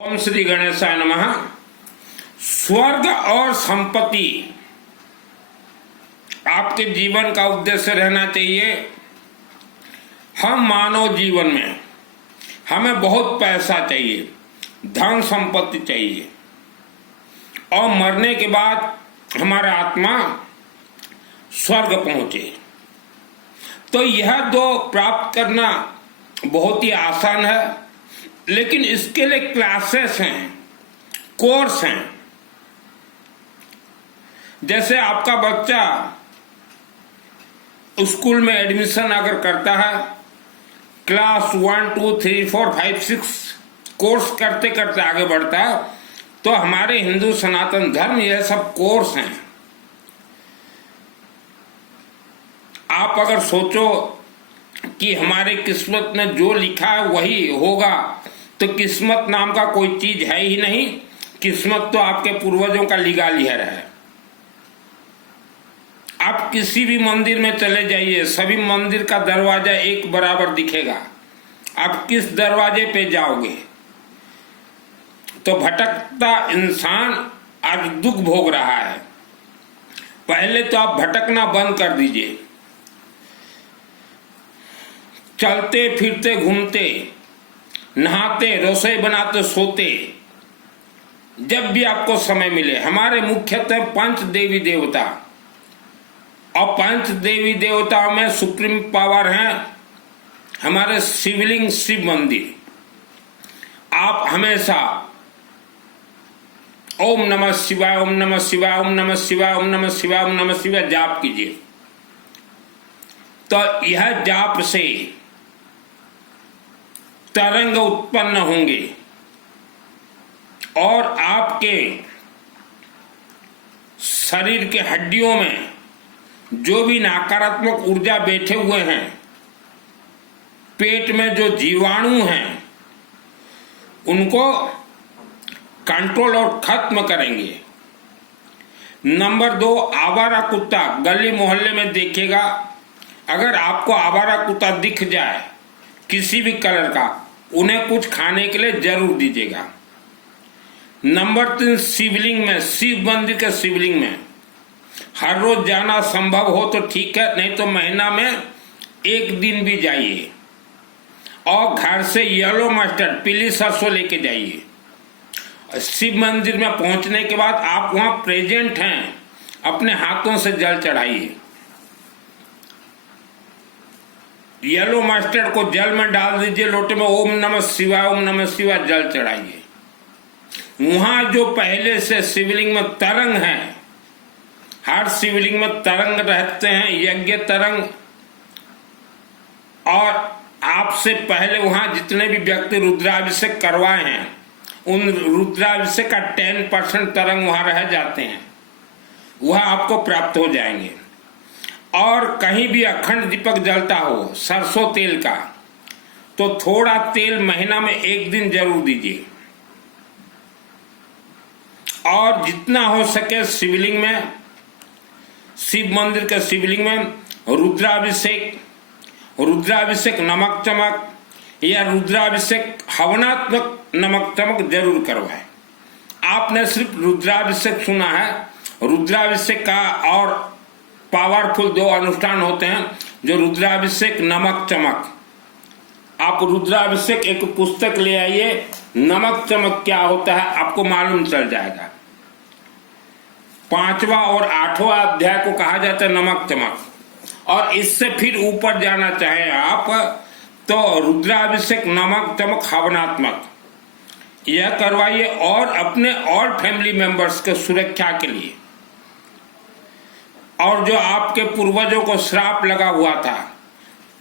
ओम श्री गणेशाय नमः। स्वर्ग और संपत्ति आपके जीवन का उद्देश्य रहना चाहिए। हम मानव जीवन में हमें बहुत पैसा चाहिए, धन संपत्ति चाहिए और मरने के बाद हमारा आत्मा स्वर्ग पहुंचे। तो यह दो प्राप्त करना बहुत ही आसान है, लेकिन इसके लिए क्लासेस हैं, कोर्स हैं। जैसे आपका बच्चा स्कूल में एडमिशन अगर करता है, क्लास 1, 2, 3, 4, 5, 6 कोर्स करते करते आगे बढ़ता है, तो हमारे हिंदू सनातन धर्म यह सब कोर्स हैं। आप अगर सोचो कि हमारे किस्मत में जो लिखा है वही होगा, तो किस्मत नाम का कोई चीज है ही नहीं। किस्मत तो आपके पूर्वजों का लिखा लिहर है। आप किसी भी मंदिर में चले जाइए, सभी मंदिर का दरवाजा एक बराबर दिखेगा। आप किस दरवाजे पे जाओगे? तो भटकता इंसान आज दुख भोग रहा है। पहले तो आप भटकना बंद कर दीजिए। चलते फिरते घूमते, नहाते, रसोई बनाते, सोते, जब भी आपको समय मिले। हमारे मुख्यतः 5 देवी देवता, और 5 देवी देवताओं में सुप्रीम पावर है हमारे शिवलिंग शिव मंदिर। आप हमेशा ओम नमः शिवाय, ओम नमः शिवाय, ओम नमः शिवाय, ओम नमः शिवाय, ओम नमः शिवाय जाप कीजिए। तो यह जाप से तरंग उत्पन्न होंगे और आपके शरीर के हड्डियों में जो भी नकारात्मक ऊर्जा बैठे हुए हैं, पेट में जो जीवाणु हैं, उनको कंट्रोल और खत्म करेंगे। नंबर 2, आवारा कुत्ता गली मोहल्ले में देखेगा। अगर आपको आवारा कुत्ता दिख जाए किसी भी कलर का, उन्हें कुछ खाने के लिए जरूर दीजिएगा। नंबर 3, शिवलिंग में, शिव मंदिर के शिवलिंग में हर रोज जाना संभव हो तो ठीक है, नहीं तो महीना में 1 दिन भी जाइए। और घर से येलो मस्टर्ड, पीली सरसों लेके जाइए। शिव मंदिर में पहुंचने के बाद आप वहां प्रेजेंट हैं, अपने हाथों से जल चढ़ाइए। येलो मस्टर्ड को जल में डाल दीजिए लोटे में, ओम नमः शिवाय, ओम नमः शिवाय जल चढ़ाइए। वहां जो पहले से शिवलिंग में तरंग है, हर शिवलिंग में तरंग रहते हैं, यज्ञ तरंग। और आपसे पहले वहां जितने भी व्यक्ति रुद्राभिषेक करवाए हैं, उन रुद्राभिषेक का 10% तरंग वहां रह जाते हैं, वह आपको प्राप्त हो जाएंगे। और कहीं भी अखंड दीपक जलता हो सरसों तेल का, तो थोड़ा तेल महीना में 1 दिन जरूर दीजिए। और जितना हो सके शिवलिंग में, शिव मंदिर के शिवलिंग में रुद्राभिषेक नमक चमक या रुद्राभिषेक हवनात्मक नमक चमक जरूर करवाएं। आपने सिर्फ रुद्राभिषेक सुना है। रुद्राभिषेक का और पावरफुल 2 अनुष्ठान होते हैं, जो रुद्राभिषेक नमक चमक। आप रुद्राभिषेक एक पुस्तक ले आइए, नमक चमक क्या होता है आपको मालूम चल जाएगा। 5वां और 8वां अध्याय को कहा जाता है नमक चमक। और इससे फिर ऊपर जाना चाहे आप, तो रुद्राभिषेक नमक चमक हवनात्मक यह करवाइए। और अपने और फैमिली मेंबर्स के सुरक्षा के लिए, और जो आपके पूर्वजों को श्राप लगा हुआ था,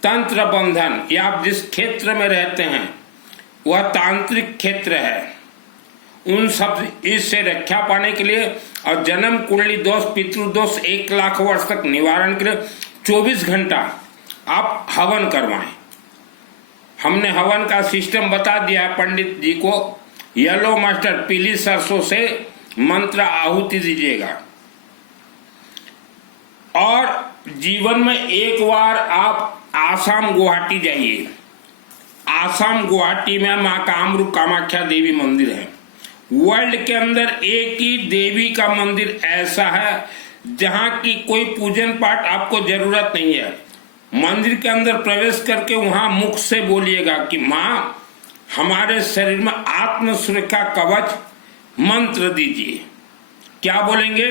तंत्र बंधन, या आप जिस क्षेत्र में रहते हैं वह तांत्रिक क्षेत्र है, उन सब इससे रक्षा पाने के लिए, और जन्म कुंडली दोष, पितृदोष 1 लाख वर्ष तक निवारण के लिए 24 घंटा आप हवन करवाएं। हमने हवन का सिस्टम बता दिया है पंडित जी को। येलो मस्टर्ड, पीली सरसों से मंत्र आहुति दीजिएगा। और जीवन में एक बार आप आसाम गुवाहाटी जाइए, आसाम गुवाहाटी में माँ कामरूप कामाख्या देवी मंदिर है। वर्ल्ड के अंदर एक ही देवी का मंदिर ऐसा है जहां की कोई पूजन पाठ आपको जरूरत नहीं है। मंदिर के अंदर प्रवेश करके वहां मुख से बोलिएगा कि माँ हमारे शरीर में आत्म सुरक्षा कवच मंत्र दीजिए। क्या बोलेंगे?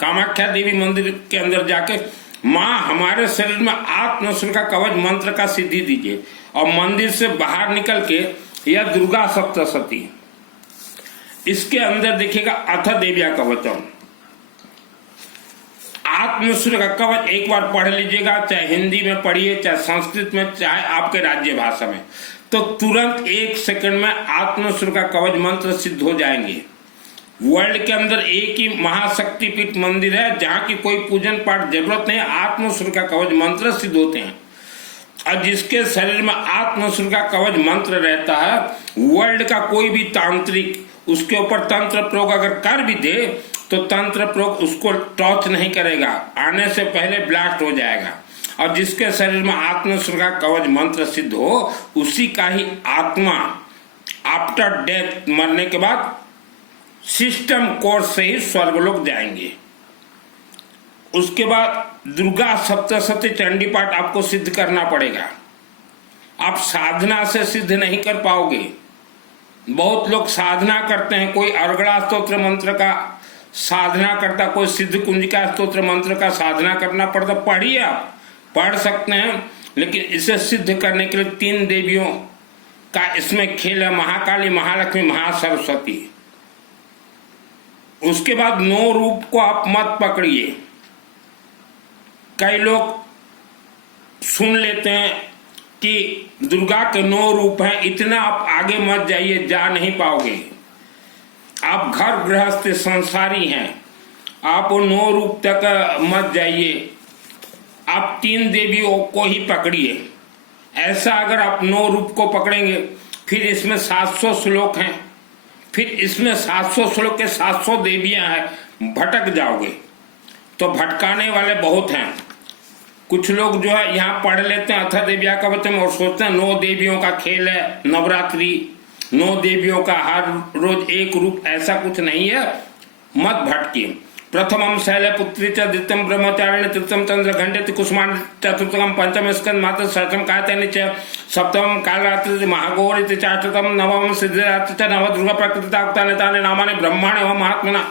कामाख्या देवी मंदिर के अंदर जाके माँ हमारे शरीर में आत्म सुरक्षा कवच मंत्र का सिद्धि दीजिए। और मंदिर से बाहर निकल के यह दुर्गा सप्तशती, इसके अंदर देखिएगा अथ देव्या कवचम, आत्म सुरक्षा कवच एक बार पढ़ लीजिएगा, चाहे हिंदी में पढ़िए, चाहे संस्कृत में, चाहे आपके राज्य भाषा में, तो तुरंत 1 सेकंड में आत्म सुरक्षा कवच मंत्र सिद्ध हो जाएंगे। वर्ल्ड के अंदर एक ही महाशक्तिपीठ मंदिर है जहां की कोई पूजन पाठ जरूरत नहीं, आत्म सुरक्षा कवच मंत्र सिद्ध होते हैं। और जिसके शरीर में आत्म सुरक्षा कवच मंत्र रहता है, वर्ल्ड का कोई भी तांत्रिक उसके ऊपर तंत्र प्रयोग अगर कर भी दे तो तंत्र प्रयोग उसको टच नहीं करेगा, आने से पहले ब्लास्ट हो जाएगा। और जिसके शरीर में आत्म सुरक्षा कवच मंत्र सिद्ध हो, उसी का ही आत्मा आफ्टर डेथ, मरने के बाद सिस्टम कोर्स से ही स्वर्गलोक जाएंगे। उसके बाद दुर्गा सप्तशती चंडी पाठ आपको सिद्ध करना पड़ेगा। आप साधना से सिद्ध नहीं कर पाओगे। बहुत लोग साधना करते हैं, कोई अर्गड़ा स्तोत्र मंत्र का साधना करता, कोई सिद्ध कुंजिका स्तोत्र मंत्र का साधना करना पड़ता। पढ़िए, आप पढ़ सकते हैं, लेकिन इसे सिद्ध करने के लिए 3 देवियों का इसमें खेल है, महाकाली, महालक्ष्मी, महासरस्वती। उसके बाद 9 रूप को आप मत पकड़िए। कई लोग सुन लेते हैं कि दुर्गा के 9 रूप हैं, इतना आप आगे मत जाइए, जा नहीं पाओगे। आप घर गृहस्थ संसारी हैं, आप 9 रूप तक मत जाइए। आप 3 देवियों को ही पकड़िए। ऐसा अगर आप 9 रूप को पकड़ेंगे, फिर इसमें 700 श्लोक हैं, फिर इसमें 700 श्लोक के 700 देवियां हैं, भटक जाओगे। तो भटकाने वाले बहुत हैं। कुछ लोग जो है यहाँ पढ़ लेते हैं अथ देव्या कवचम और सोचते हैं 9 देवियों का खेल है, नवरात्रि, 9 देवियों का हर रोज एक रूप, ऐसा कुछ नहीं है। मत भटकिए। प्रथमम शैलपुत्री च, द्वितीयम ब्रह्मचारिणी, तृतीयम चंद्र घंटे कुसुमान, चतुर्थम पंचम स्कंद मात्र, षष्ठम कात्यायनी च, सप्तमम कालरात्रि महागौरी, चाष्टतम नवम सिद्धिरात्रि च, नव दुर्गा प्रकृतिता उक्तानि तानि नामानि ब्रह्माणि व महात्मना।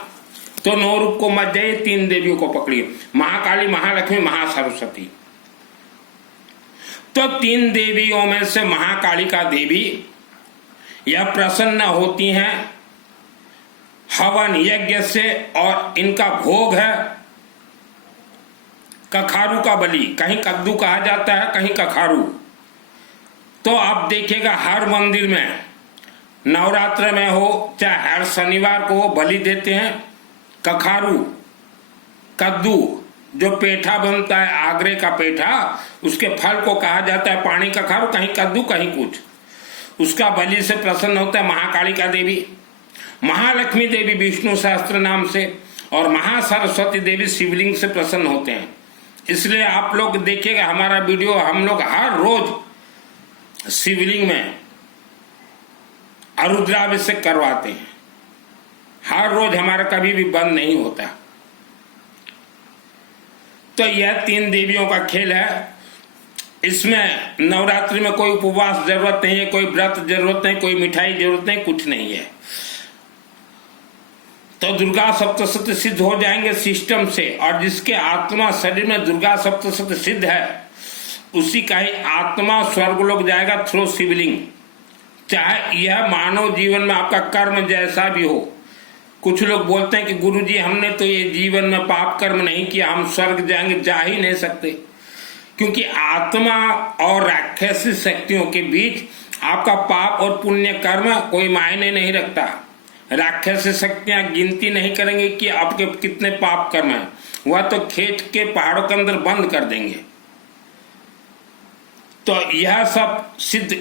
तो 9 रूप को मत जाइए, 3 देवियों को पकड़िए, महाकाली, महालक्ष्मी, महासरस्वती। तो 3 देवियों में से महाकालिका देवी यह प्रसन्न होती हैं हवन यज्ञ से, और इनका भोग है कखारू का बलि। कहीं कद्दू कहा जाता है, कहीं कखारू। तो आप देखिएगा हर मंदिर में नवरात्र में हो चाहे हर शनिवार को बलि देते हैं कखारू, कद्दू, जो पेठा बनता है आगरे का पेठा, उसके फल को कहा जाता है पानी कखारू, कहीं कद्दू कहीं कुछ। उसका बलि से प्रसन्न होता है महाकालिका देवी। महालक्ष्मी देवी विष्णु सहस्त्र नाम से, और महासरस्वती देवी शिवलिंग से प्रसन्न होते हैं। इसलिए आप लोग देखिएगा हमारा वीडियो, हम लोग हर रोज शिवलिंग में रुद्राभिषेक करवाते हैं। हर रोज हमारा कभी भी बंद नहीं होता। तो यह 3 देवियों का खेल है। इसमें नवरात्रि में कोई उपवास जरूरत नहीं है, कोई व्रत जरूरत नहीं, कोई मिठाई जरूरत नहीं, कुछ नहीं है। तो दुर्गा सप्तशती सिद्ध हो जाएंगे सिस्टम से, और जिसके आत्मा शरीर में दुर्गा सप्तशती सिद्ध है, उसी का ही आत्मा स्वर्गलोक जाएगा थ्रू शिवलिंग। चाहे यह मानव जीवन में आपका कर्म जैसा भी हो। कुछ लोग बोलते हैं कि गुरुजी हमने तो ये जीवन में पाप कर्म नहीं किया, हम स्वर्ग जाएंगे। जा ही नहीं सकते, क्योंकि आत्मा और राक्षसी शक्तियों के बीच आपका पाप और पुण्य कर्म कोई मायने नहीं रखता। राक्षसी शक्तियां गिनती नहीं करेंगे कि आपके कितने पाप कर्म हैं, वह तो खेत के पहाड़ों के अंदर बंद कर देंगे। तो यह सब सिद्ध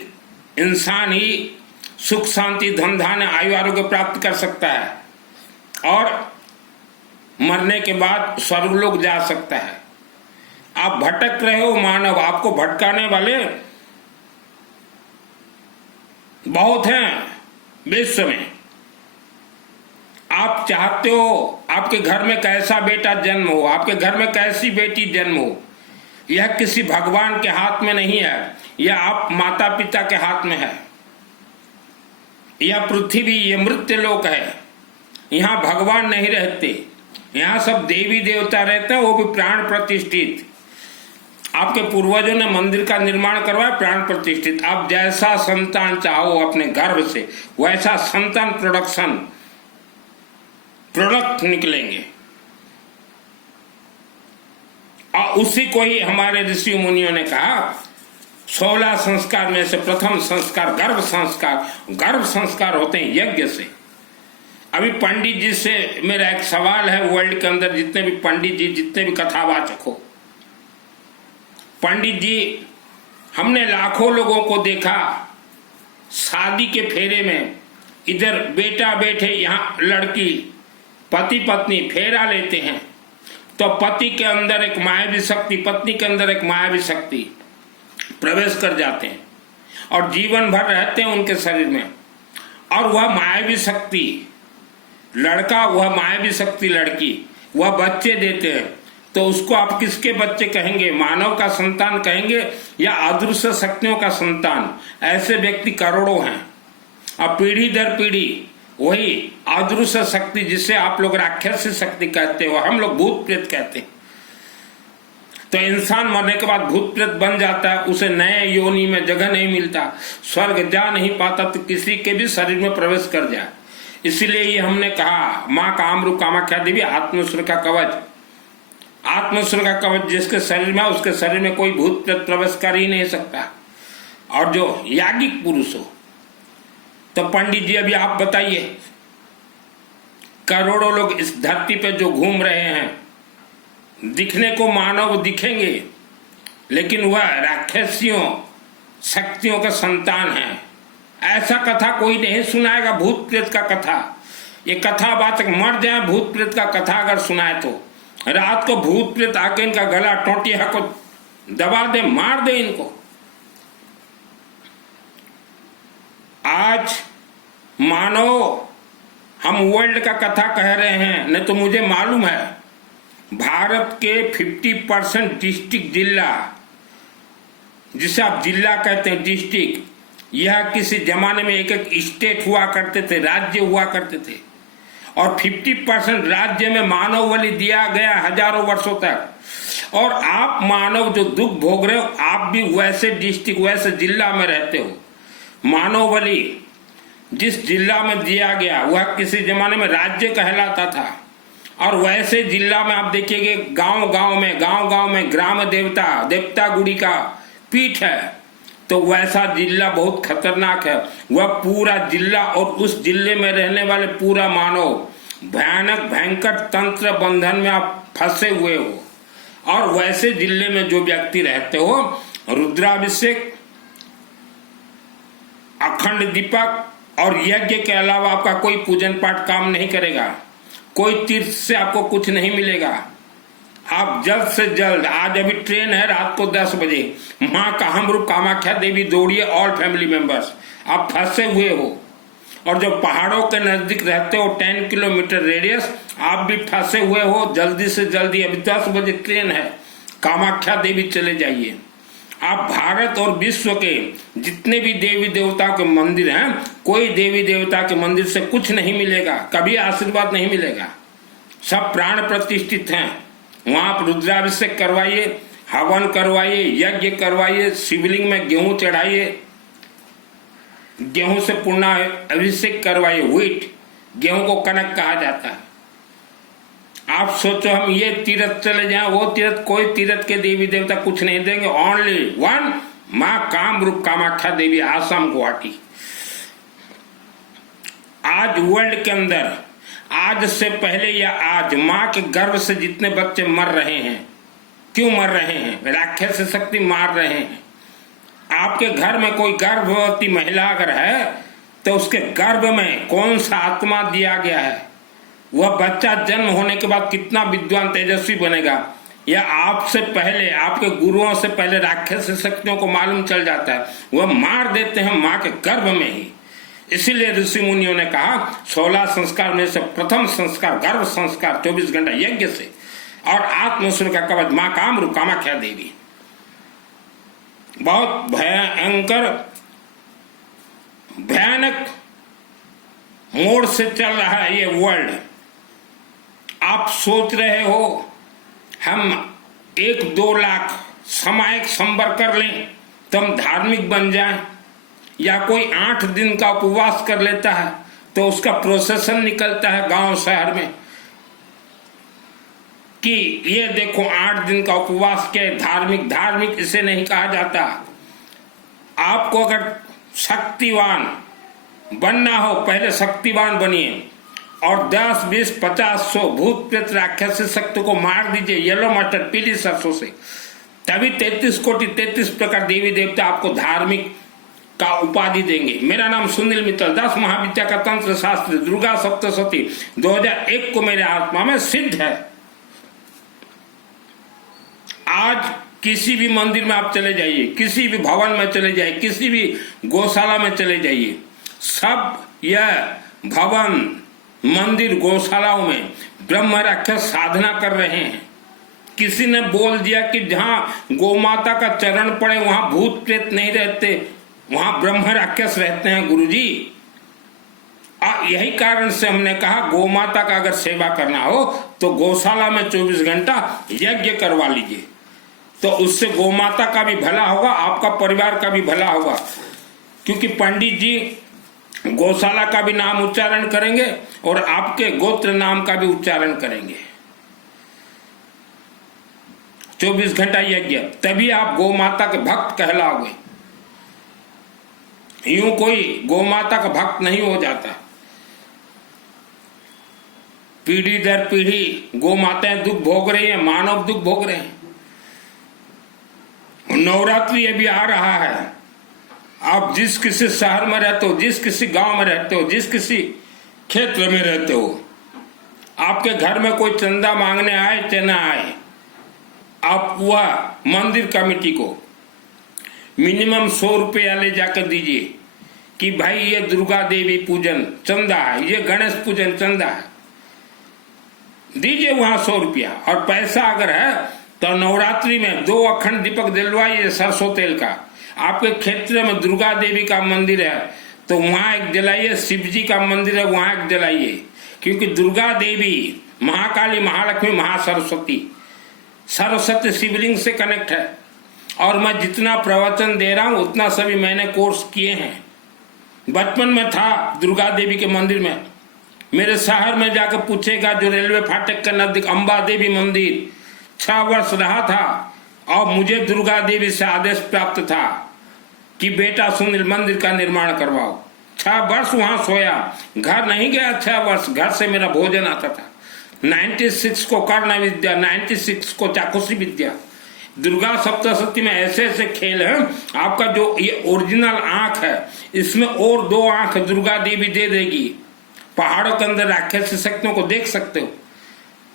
इंसान ही सुख शांति धन धान्य आयु आरोग्य प्राप्त कर सकता है, और मरने के बाद स्वर्गलोक जा सकता है। आप भटक रहे हो मानव, आपको भटकाने वाले बहुत हैं विश्व में। आप चाहते हो आपके घर में कैसा बेटा जन्म हो, आपके घर में कैसी बेटी जन्म हो, यह किसी भगवान के हाथ में नहीं है, यह आप माता पिता के हाथ में है। यह पृथ्वी ये मृत्यु लोक है, यहाँ भगवान नहीं रहते, यहाँ सब देवी देवता रहते हैं, वो भी प्राण प्रतिष्ठित। आपके पूर्वजों ने मंदिर का निर्माण करवाया प्राण प्रतिष्ठित। आप जैसा संतान चाहो अपने गर्भ से वैसा संतान प्रोडक्ट निकलेंगे, और उसी को ही हमारे ऋषि मुनियों ने कहा 16 संस्कार में से प्रथम संस्कार गर्भ संस्कार। गर्भ संस्कार होते हैं यज्ञ से। अभी पंडित जी से मेरा एक सवाल है, वर्ल्ड के अंदर जितने भी पंडित जी, जितने भी कथावाचक हो, पंडित जी, हमने लाखों लोगों को देखा शादी के फेरे में, इधर बेटा बैठे, यहाँ लड़की, पति पत्नी फेरा लेते हैं, तो पति के अंदर एक मायावी शक्ति, पत्नी के अंदर एक मायावी शक्ति प्रवेश कर जाते हैं और जीवन भर रहते हैं उनके शरीर में। और वह मायावी शक्ति लड़का, वह मायावी शक्ति लड़की, वह बच्चे देते हैं। तो उसको आप किसके बच्चे कहेंगे? मानव का संतान कहेंगे या अदृश्य शक्तियों का संतान? ऐसे व्यक्ति करोड़ों हैं। अब पीढ़ी दर पीढ़ी वही अदृश्य शक्ति, जिसे आप लोग राक्षसी शक्ति कहते हो, हम लोग भूत प्रेत कहते हैं। तो इंसान मरने के बाद भूत प्रेत बन जाता है, उसे नए योनि में जगह नहीं मिलता, स्वर्ग जा नहीं पाता, तो किसी के भी शरीर में प्रवेश कर जाए। इसीलिए ये हमने कहा माँ कामरूप कामाख्या देवी आत्मसूर का कवच, आत्मसूर का कवच जिसके शरीर में, उसके शरीर में कोई भूत प्रेत प्रवेश कर ही नहीं सकता। और जो याज्ञिक पुरुष हो, तो पंडित जी अभी आप बताइए, करोड़ों लोग इस धरती पे जो घूम रहे हैं, दिखने को मानव दिखेंगे, लेकिन वह राक्षसियों शक्तियों का संतान है। ऐसा कथा कोई नहीं सुनाएगा भूत प्रेत का कथा। ये कथावाचक मर जाए भूत प्रेत का कथा अगर सुनाए तो रात को भूत प्रेत आके इनका गला टोटिया को दबा दे, मार दे इनको। आज मानो हम वर्ल्ड का कथा कह रहे हैं, नहीं तो मुझे मालूम है भारत के 50% डिस्ट्रिक्ट, जिला, जिसे आप जिला कहते हैं, डिस्ट्रिक्ट, यह किसी जमाने में एक एक स्टेट हुआ करते थे, राज्य हुआ करते थे। और 50% राज्य में मानव बलि दिया गया हजारों वर्षों तक। और आप मानव जो दुख भोग रहे हो, आप भी वैसे डिस्ट्रिक्ट, वैसे जिला में रहते हो। मानव बलि जिस जिला में दिया गया वह किसी जमाने में राज्य कहलाता था। और वैसे जिला में आप देखिए गांव गांव में ग्राम देवता गुड़ी का पीठ है, तो वैसा जिला बहुत खतरनाक है। वह पूरा जिला और उस जिले में रहने वाले पूरा मानव भयानक भयंकर तंत्र बंधन में आप फंसे हुए हो। और वैसे जिले में जो व्यक्ति रहते हो, रुद्राभिषेक, अखंड दीपक और यज्ञ के अलावा आपका कोई पूजन पाठ काम नहीं करेगा। कोई तीर्थ से आपको कुछ नहीं मिलेगा। आप जल्द से जल्द, आज अभी ट्रेन है रात को 10 बजे, माँ कामरूप कामाख्या देवी दौड़िए, ऑल फैमिली मेंबर्स। आप फंसे हुए हो और जो पहाड़ों के नजदीक रहते हो 10 किलोमीटर रेडियस, आप भी फंसे हुए हो। जल्दी से जल्दी, अभी 10 बजे ट्रेन है, कामाख्या देवी चले जाइए। आप भारत और विश्व के जितने भी देवी देवता के मंदिर हैं, कोई देवी देवता के मंदिर से कुछ नहीं मिलेगा, कभी आशीर्वाद नहीं मिलेगा। सब प्राण प्रतिष्ठित हैं। वहां आप रुद्राभिषेक करवाइए, हवन करवाइए, यज्ञ करवाइए, शिवलिंग में गेहूं चढ़ाइए, गेहूं से पूर्णा अभिषेक करवाइए। व्हीट, गेहूं को कनक कहा जाता है। आप सोचो हम ये तीर्थ चले जाएं, वो तीर्थ, कोई तीर्थ के देवी देवता कुछ नहीं देंगे। ओनली वन, माँ कामरूप कामाख्या देवी, आसाम गुवाहाटी। आज वर्ल्ड के अंदर, आज से पहले या आज, माँ के गर्भ से जितने बच्चे मर रहे हैं, क्यों मर रहे हैं? राक्षस शक्ति मार रहे हैं। आपके घर में कोई गर्भवती महिला अगर है, तो उसके गर्भ में कौन सा आत्मा दिया गया है? वह बच्चा जन्म होने के बाद कितना विद्वान तेजस्वी बनेगा, या आपसे पहले, आपके गुरुओं से पहले राक्षस शक्तियों को मालूम चल जाता है, वह मार देते हैं माँ के गर्भ में ही। इसीलिए ऋषि मुनियों ने कहा 16 संस्कार में से प्रथम संस्कार गर्भ संस्कार 24 घंटा यज्ञ से, और आत्मसूर का कवच मां कामरूप कामाख्या देवी। बहुत भयानक मोड़ से चल रहा है ये वर्ल्ड। आप सोच रहे हो हम 1-2 लाख सामायिक संबर कर लें तो हम धार्मिक बन जाएं, या कोई 8 दिन का उपवास कर लेता है तो उसका प्रोसेसन निकलता है गांव शहर में कि ये देखो 8 दिन का उपवास के धार्मिक इसे नहीं कहा जाता। आपको अगर शक्तिवान बनना हो पहले शक्तिवान बनिए और 10, 20, 50, 100 भूत प्रेत राक्षस शक्ति को मार दीजिए येलो मटर पीली सरसों से, तभी 33 कोटि 33 प्रकार देवी देवता आपको धार्मिक का उपाधि देंगे। मेरा नाम सुनील मित्तल, 10 महाविद्या का तंत्र शास्त्र दुर्गा सप्तशती 2001 को मेरे आत्मा में सिद्ध है। आज किसी भी मंदिर में आप चले जाइए, किसी भी भवन में चले जाइए, किसी भी गौशाला में चले जाइए, सब यह भवन मंदिर गौशालाओं में ब्रह्म राक्षस साधना कर रहे हैं। किसी ने बोल दिया कि जहां गौमाता का चरण पड़े वहां भूत प्रेत नहीं रहते, वहां ब्रह्म राक्षस रहते हैं गुरुजी। यही कारण से हमने कहा गौमाता का अगर सेवा करना हो तो गौशाला में 24 घंटा यज्ञ करवा लीजिए, तो उससे गौमाता का भी भला होगा, आपका परिवार का भी भला होगा। क्योंकि पंडित जी गौशाला का भी नाम उच्चारण करेंगे और आपके गोत्र नाम का भी उच्चारण करेंगे। 24 घंटा यज्ञ, तभी आप गौमाता के भक्त कहलाओगे। यूं कोई गौमाता का भक्त नहीं हो जाता। पीढ़ी दर पीढ़ी गौमाताएं दुख भोग रही हैं, मानव दुख भोग रहे हैं। नवरात्रि अभी आ रहा है। आप जिस किसी शहर में रहते हो, जिस किसी गांव में रहते हो, जिस किसी क्षेत्र में रहते हो, आपके घर में कोई चंदा मांगने आए चाहे ना आए, आप वह मंदिर कमेटी को मिनिमम 100 रुपया ले जाकर दीजिए कि भाई ये दुर्गा देवी पूजन चंदा है, ये गणेश पूजन चंदा है, दीजिए वहां 100 रुपया। और पैसा अगर है तो नवरात्रि में 2 अखंड दीपक दिलवाइए सरसों तेल का। आपके क्षेत्र में दुर्गा देवी का मंदिर है तो वहां एक जलाइए, शिव जी का मंदिर है वहां एक जलाइए, क्योंकि दुर्गा देवी महाकाली, महालक्ष्मी, महासरस्वती, सरस्वती शिवलिंग से कनेक्ट है। और मैं जितना प्रवचन दे रहा हूं उतना सभी मैंने कोर्स किए हैं। बचपन में था दुर्गा देवी के मंदिर में, मेरे शहर में जाकर पूछेगा जो रेलवे फाटक के नजदीक अम्बा देवी मंदिर, 6 वर्ष रहा था और मुझे दुर्गा देवी से आदेश प्राप्त था कि बेटा सुनील मंदिर का निर्माण करवाओ। 6 वर्ष वहां सोया, घर नहीं गया 6 वर्ष, घर से मेरा भोजन आता था। 96 को कर्ण विद्या, 96 को चाकुशी विद्या। दुर्गा सप्तशती में ऐसे ऐसे खेल हैं, आपका जो ये ओरिजिनल आंख है इसमें और 2 आंख दुर्गा देवी दे देगी। पहाड़ों के अंदर राक्षस शक्तियों को देख सकते हो।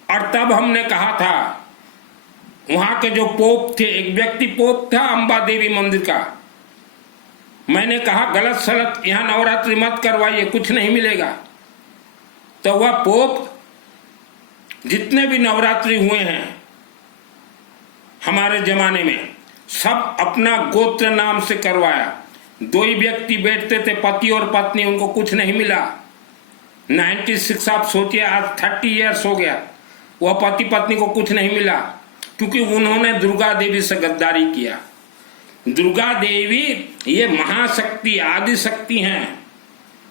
और तब हमने कहा था, वहां के जो पोप थे, एक व्यक्ति पोप था अम्बा देवी मंदिर का, मैंने कहा गलत सलत यहां नवरात्रि मत करवाइए, कुछ नहीं मिलेगा। तो वह पोप जितने भी नवरात्रि हुए हैं हमारे जमाने में सब अपना गोत्र नाम से करवाया। 2 ही व्यक्ति बैठते थे, पति और पत्नी, उनको कुछ नहीं मिला। 96 आप सोचिए, आज 30 ईयर्स हो गया, वह पति पत्नी को कुछ नहीं मिला क्योंकि उन्होंने दुर्गा देवी से गद्दारी किया। दुर्गा देवी ये महाशक्ति, आदि शक्ति हैं,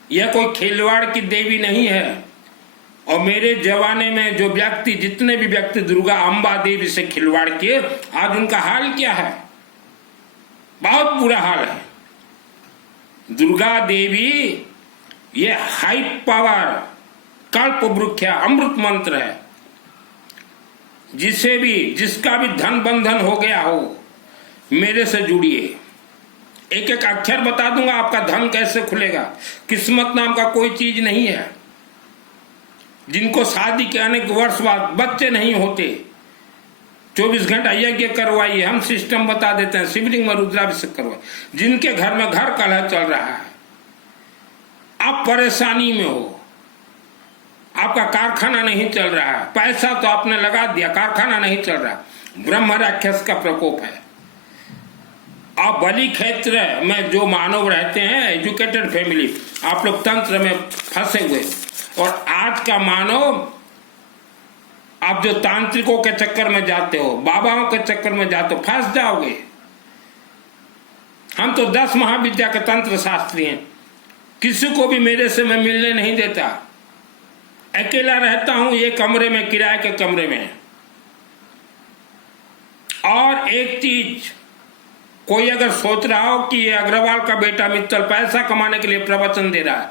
यह कोई खिलवाड़ की देवी नहीं है। और मेरे जमाने में जो व्यक्ति, जितने भी व्यक्ति दुर्गा अम्बा देवी से खिलवाड़ किए, आज उनका हाल क्या है? बहुत बुरा हाल है। दुर्गा देवी ये हाई पावर कल्प वृक्ष है, अमृत मंत्र है। जिसे भी, जिसका भी धन बंधन हो गया हो, मेरे से जुड़िए। एक एक अक्षर बता दूंगा आपका धन कैसे खुलेगा। किस्मत नाम का कोई चीज नहीं है। जिनको शादी के अनेक वर्ष बाद बच्चे नहीं होते, 24 घंटा यज्ञ करवाइए, हम सिस्टम बता देते हैं, शिवलिंग में रुद्राभिषेक करवाइए। जिनके घर में घर कलह चल रहा है, आप परेशानी में हो, आपका कारखाना नहीं चल रहा है, पैसा तो आपने लगा दिया, कारखाना नहीं चल रहा, ब्रह्म राक्षस का प्रकोप है। आप बलि क्षेत्र में जो मानव रहते हैं, एजुकेटेड फैमिली, आप लोग तंत्र में फंसे हुए, और आज का मानव आप जो तांत्रिकों के चक्कर में जाते हो, बाबाओं के चक्कर में जाते हो, फंस जाओगे। हम तो 10 महाविद्या के तंत्र शास्त्री हैं, किसी को भी मेरे से मैं मिलने नहीं देता, अकेला रहता हूं ये कमरे में, किराए के कमरे में। और एक चीज, कोई अगर सोच रहा हो कि ये अग्रवाल का बेटा मित्तल पैसा कमाने के लिए प्रवचन दे रहा है,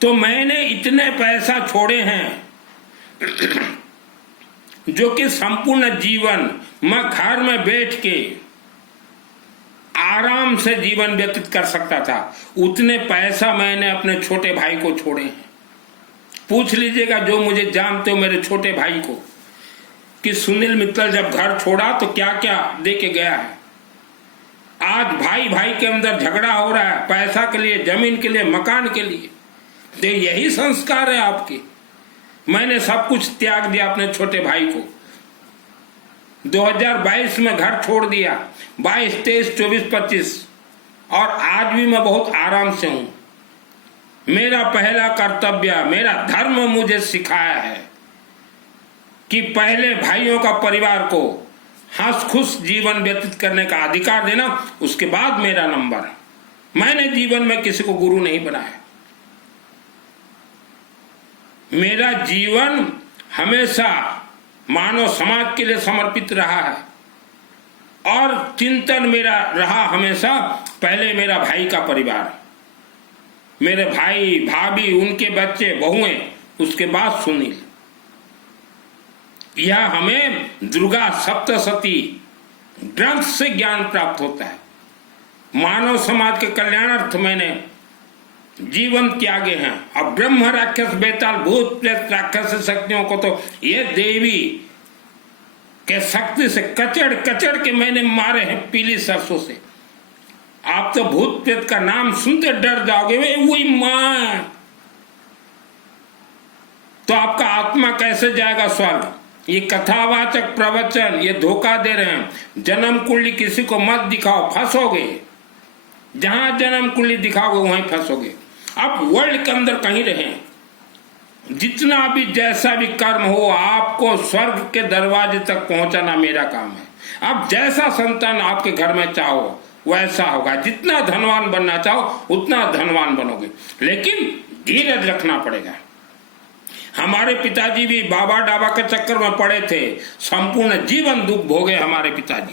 तो मैंने इतने पैसा छोड़े हैं जो कि संपूर्ण जीवन मैं घर में बैठ के आराम से जीवन व्यतीत कर सकता था, उतने पैसा मैंने अपने छोटे भाई को छोड़े हैं। पूछ लीजिएगा जो मुझे जानते हो मेरे छोटे भाई को, कि सुनील मित्तल जब घर छोड़ा तो क्या क्या दे के गया है। आज भाई भाई के अंदर झगड़ा हो रहा है, पैसा के लिए, जमीन के लिए, मकान के लिए। तो यही संस्कार है आपके। मैंने सब कुछ त्याग दिया अपने छोटे भाई को। 2022 में घर छोड़ दिया, 22, 23, 24, 25, और आज भी मैं बहुत आराम से हूं। मेरा पहला कर्तव्य, मेरा धर्म मुझे सिखाया है कि पहले भाइयों का, परिवार को हंस खुश जीवन व्यतीत करने का अधिकार देना, उसके बाद मेरा नंबर। मैंने जीवन में किसी को गुरु नहीं बनाया। मेरा जीवन हमेशा मानव समाज के लिए समर्पित रहा है, और चिंतन मेरा रहा हमेशा पहले मेरा भाई का परिवार, मेरे भाई भाभी, उनके बच्चे बहुएं, उसके बाद सुनील। यह हमें दुर्गा सप्तशती ग्रंथ से ज्ञान प्राप्त होता है। मानव समाज के कल्याणार्थ मैंने जीवन त्यागे हैं। अब ब्रह्म राक्षस बेताल भूत प्रेत राक्षस शक्तियों को तो ये देवी के शक्ति से कचड़ कचड़ के मैंने मारे हैं पीली सरसों से। आप तो भूत प्रेत का नाम सुनते डर जाओगे, वे वही मां, तो आपका आत्मा कैसे जाएगा स्वर्ग। ये कथावाचक प्रवचन ये धोखा दे रहे हैं। जन्म कुंडली किसी को मत दिखाओ, फंसोगे। जहां जन्म कुंडली दिखाओगे वहीं फंसोगे। आप वर्ल्ड के अंदर कहीं रहें, जितना भी जैसा भी कर्म हो, आपको स्वर्ग के दरवाजे तक पहुंचाना मेरा काम है। आप जैसा संतान आपके घर में चाहो वैसा होगा। जितना धनवान बनना चाहो उतना धनवान बनोगे, लेकिन धीरज रखना पड़ेगा। हमारे पिताजी भी बाबा डाबा के चक्कर में पड़े थे, संपूर्ण जीवन दुख भोगे हमारे पिताजी।